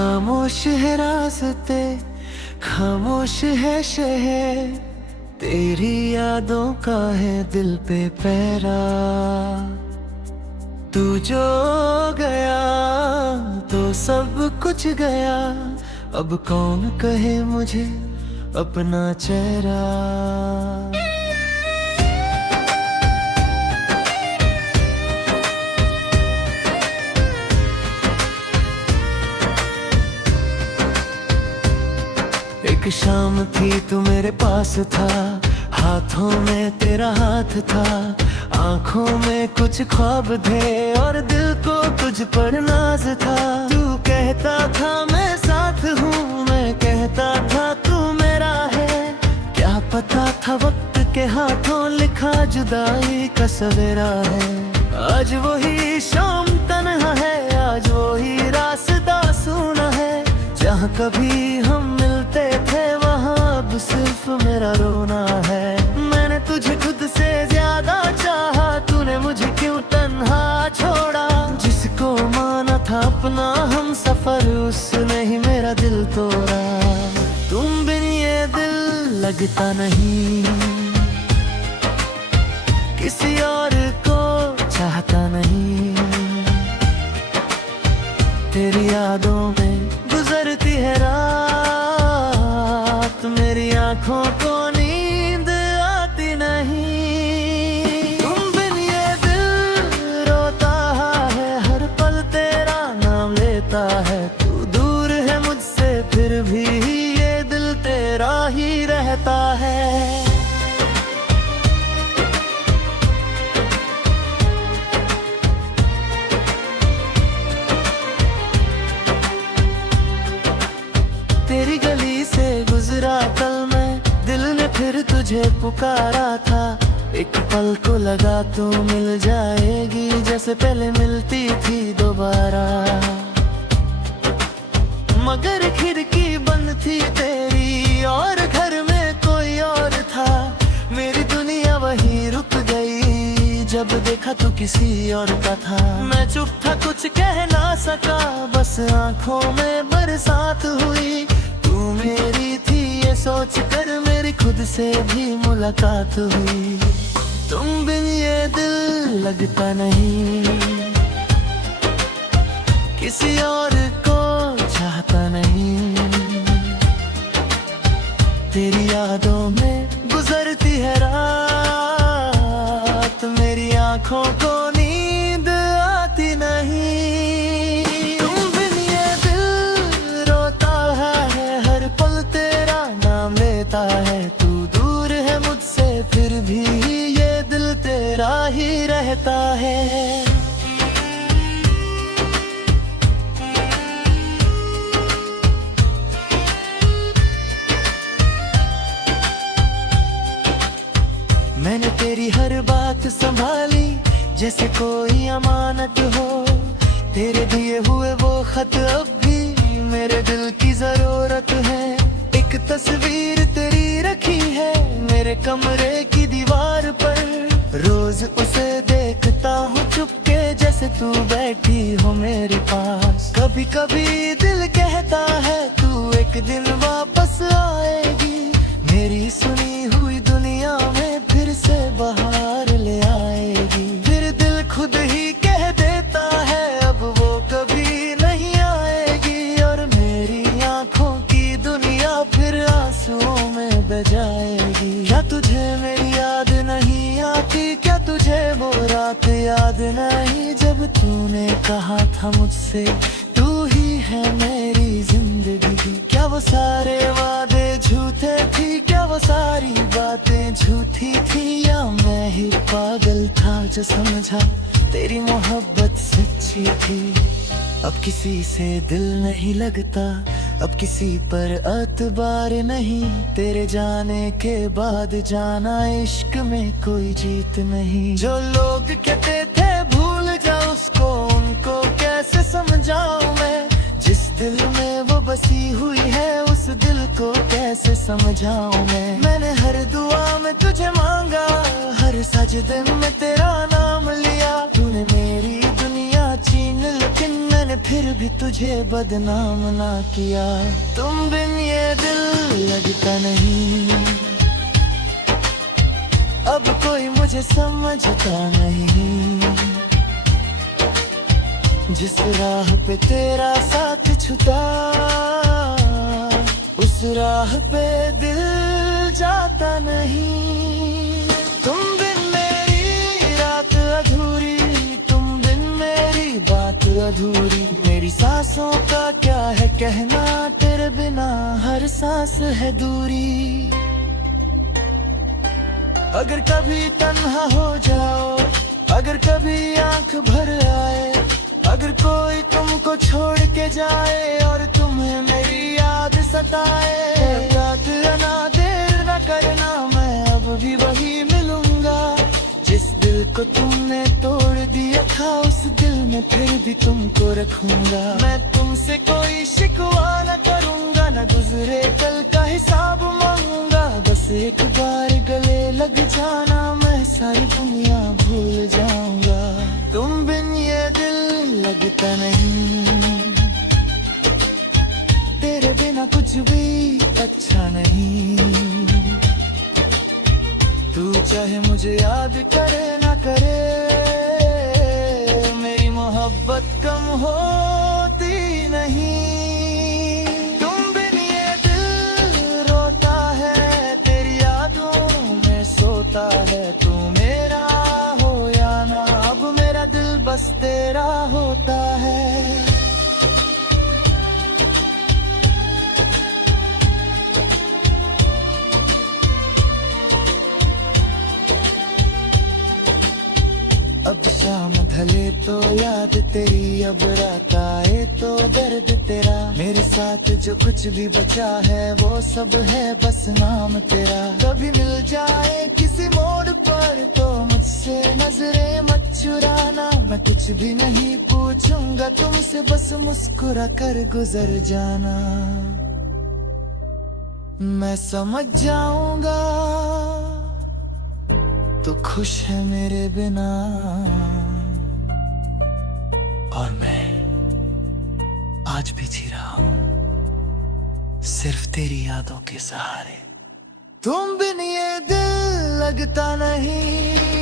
खामोश है रास्ते, खामोश है शहर, तेरी यादों का है दिल पे पहरा। तू जो गया तो सब कुछ गया, अब कौन कहे मुझे अपना चेहरा। एक शाम थी तू मेरे पास था, हाथों में तेरा हाथ था, आंखों में कुछ ख्वाब थे और दिल को तुझ पर नाज था। तू कहता था मैं साथ हूँ, मैं कहता था तू मेरा है। क्या पता था वक्त के हाथों लिखा जुदाई का सवेरा है। आज वही शाम तन्हा है, आज वही रास्ता सूना है। जहाँ कभी हम मिलते थे वहाँ अब सिर्फ मेरा रोना है। मैंने तुझे खुद से ज्यादा चाहा, तूने मुझे क्यों तन्हा छोड़ा। जिसको माना था अपना हम सफर, उसने ही मेरा दिल तोड़ा। तुम बिन ये दिल लगता नहीं, किसी और को चाहता नहीं। तेरी यादों में गुजरती है रात, मेरी आंखों को नींद आती नहीं। तुम बिन ये दिल रोता है, हर पल तेरा नाम लेता है। तू दूर है मुझसे फिर भी ये दिल तेरा ही रहता है। तेरी गली से गुजरा कल मैं, दिल ने फिर तुझे पुकारा था। एक पल को लगा तू मिल जाएगी, जैसे पहले मिलती थी दोबारा। मगर खिड़की बंद थी तेरी और घर में कोई और था। मेरी दुनिया वहीं रुक गई जब देखा तू किसी और का था। मैं चुप था, कुछ कह ना सका, बस आंखों में बरसात हुई। तू मेरी थी ये सोच कर मेरी खुद से भी मुलाकात हुई। तुम बिन ये दिल लगता नहीं, किसी और को चाहता नहीं। तेरी यादों में गुजरती है रात, मेरी आंखों को नींद आती नहीं। तुम बिन ये दिल रोता है, हर पल तेरा नाम लेता है। तू दूर है मुझसे फिर भी ये दिल तेरा ही रहता है। मैंने तेरी हर बात संभाली जैसे कोई अमानत हो। तेरे दिए हुए वो खत अब भी मेरे दिल की जरूरत है। एक तस्वीर तेरी रखी है मेरे कमरे की दीवार पर, रोज उसे देखता हूँ चुपके जैसे तू बैठी हो मेरे पास। कभी कभी दिल कहता है तू एक दिन वापस आएगी, मेरी सुनी हुई दुनिया में फिर से बाहर ले आएगी। फिर दिल खुद ही कह देता है अब वो कभी नहीं आएगी, और मेरी आंखों की दुनिया फिर आंसुओं में बह जाएगी। क्या तुझे मेरी याद नहीं आती, क्या तुझे वो रात याद नहीं जब तूने कहा था मुझसे तू ही है मेरी जिंदगी। क्या वो सारे वादे झूठे थी, क्या वो सारी बातें झूठी थी, या मैं ही पागल था जो समझा तेरी मोहब्बत सच्ची थी। अब किसी से दिल नहीं लगता, अब किसी पर एतबार नहीं। तेरे जाने के बाद जाना इश्क में कोई जीत नहीं। जो लोग कहते थे भूल जा उसको, उनको कैसे समझाऊं मैं। जिस दिल में वो बसी हुई है उस दिल को कैसे समझाऊं मैं। मैंने हर दुआ में तुझे मांगा, हर सजदे में तेरा नाम लिया। तूने मेरी दुनिया छीन लेकिन मैंने फिर भी तुझे बदनाम ना किया। तुम बिन ये दिल लगता नहीं, अब कोई मुझे समझता नहीं। जिस राह पे तेरा साथ छुटा, उस राह पे दिल जाता नहीं। तुम बिन मेरी रात अधूरी, तुम बिन मेरी बात अधूरी। मेरी सांसों का क्या है कहना, तेरे बिना हर सांस है दूरी। अगर कभी तन्हा हो जाओ, अगर कभी आंख भर आए, अगर कोई तुमको छोड़ के जाए और तुम्हें मेरी याद सताए, रात ना देर न करना, मैं अब भी वही मिलूंगा। जिस दिल को तुमने तोड़ दिया था, उस दिल में फिर भी तुमको रखूंगा। मैं तुमसे कोई शिकवा न करूंगा, न गुजरे कल का हिसाब मांगूंगा। बस एक बार गले लग जाना, मैं सारी दुनिया भूल जाऊंगा। तुम बिन ये दिल लगता नहीं, तेरे बिना कुछ भी अच्छा नहीं। तू चाहे मुझे याद करे ना करे, मेरी मोहब्बत कम होती नहीं। तुम बिन ये दिल रोता है, तेरी यादों में सोता है। तू मेरा हो या ना, अब मेरा दिल बस तेरा होता है। अब शाम ढले तो याद तेरी, अब रात आए तो दर्द तेरा। मेरे साथ जो कुछ भी बचा है, वो सब है बस नाम तेरा। कभी मिल जाए किसी मोड़ पर तो मुझसे नजरें मत चुराना। मैं कुछ भी नहीं पूछूंगा तुमसे, बस मुस्कुरा कर गुजर जाना। मैं समझ जाऊंगा तो खुश है मेरे बिना, और मैं आज भी जी रहा हूं सिर्फ तेरी यादों के सहारे। तुम बिन ये दिल लगता नहीं,